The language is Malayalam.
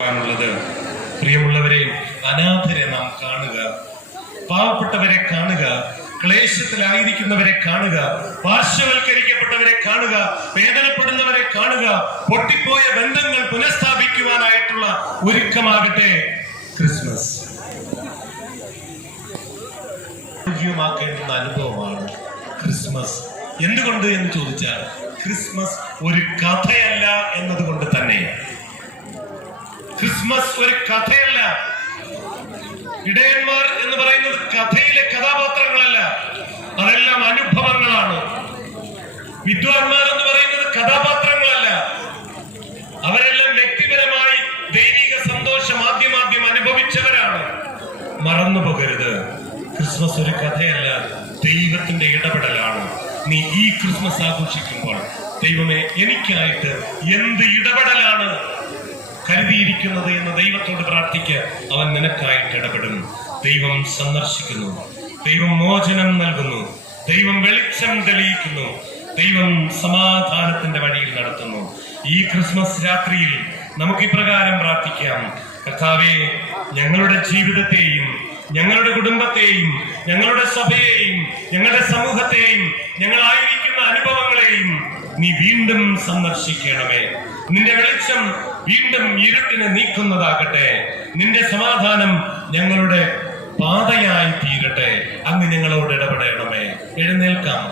ുള്ളത് പ്രിയമുള്ളവരെ, അനാഥരെ നാം കാണുക, പാവപ്പെട്ടവരെ കാണുക, ക്ലേശത്തിലായിരിക്കുന്നവരെ കാണുക, പാർശ്വവൽക്കരിക്കപ്പെട്ടവരെ കാണുക, വേദനപ്പെടുന്നവരെ കാണുക. പൊട്ടിപ്പോയ ബന്ധങ്ങൾ പുനഃസ്ഥാപിക്കുവാനായിട്ടുള്ള ഒരുക്കമാകട്ടെ ക്രിസ്മസ്. ആക്കേണ്ടുന്ന അനുഭവമാണ് ക്രിസ്മസ്. എന്തുകൊണ്ട് എന്ന് ചോദിച്ചാൽ, ക്രിസ്മസ് ഒരു കഥയല്ല എന്നതുകൊണ്ട് തന്നെ. ക്രിസ്മസ് ഒരു കഥയല്ല. ഇടയന്മാർ എന്ന് പറയുന്നത് കഥയിലെ കഥാപാത്രങ്ങളല്ല, അതെല്ലാം അനുഭവങ്ങളാണ്. വിദ്വാൻമാർ എന്ന് പറയുന്നത് കഥാപാത്രങ്ങളല്ല, അവരെല്ലാം വ്യക്തിപരമായി ദൈവിക സന്തോഷം ആദ്യം അനുഭവിച്ചവരാണ്. മറന്നു പോകരുത്, ക്രിസ്മസ് ഒരു കഥയല്ല, ദൈവത്തിന്റെ ഇടപെടലാണ്. നീ ഈ ക്രിസ്മസ് ആഘോഷിക്കുമ്പോൾ, ദൈവമേ എനിക്കായിട്ട് എന്ത് ഇടപെടലാണ് കരുതിയിരിക്കുന്നത് എന്ന് ദൈവത്തോട് പ്രാർത്ഥിക്കുക. അവൻ നിനക്കായിട്ട് ഇടപെടും. ദൈവം സന്ദർശിക്കുന്നു, ദൈവം മോചനം നൽകുന്നു, ദൈവം വെളിച്ചം തെളിയിക്കുന്നു, ദൈവം സമാധാനത്തിന്റെ വഴിയിൽ നടത്തുന്നു. ഈ ക്രിസ്മസ് രാത്രിയിൽ നമുക്ക് ഇപ്രകാരം പ്രാർത്ഥിക്കാം: കർത്താവേ, ഞങ്ങളുടെ ജീവിതത്തെയും ഞങ്ങളുടെ കുടുംബത്തെയും ഞങ്ങളുടെ സഭയെയും ഞങ്ങളുടെ സമൂഹത്തെയും ഞങ്ങളായിരിക്കുന്ന അനുഭവങ്ങളെയും നീ വീണ്ടും സന്ദർശിക്കണമേ. നിന്റെ വെളിച്ചം വീണ്ടും ഇരുട്ടിനെ നീക്കുന്നതാകട്ടെ. നിന്റെ സമാധാനം ഞങ്ങളുടെ പാതയായി തീരട്ടെ. അങ്ങ് ഞങ്ങളോട് ഇടപെടണമേ. എഴുന്നേൽക്കാം.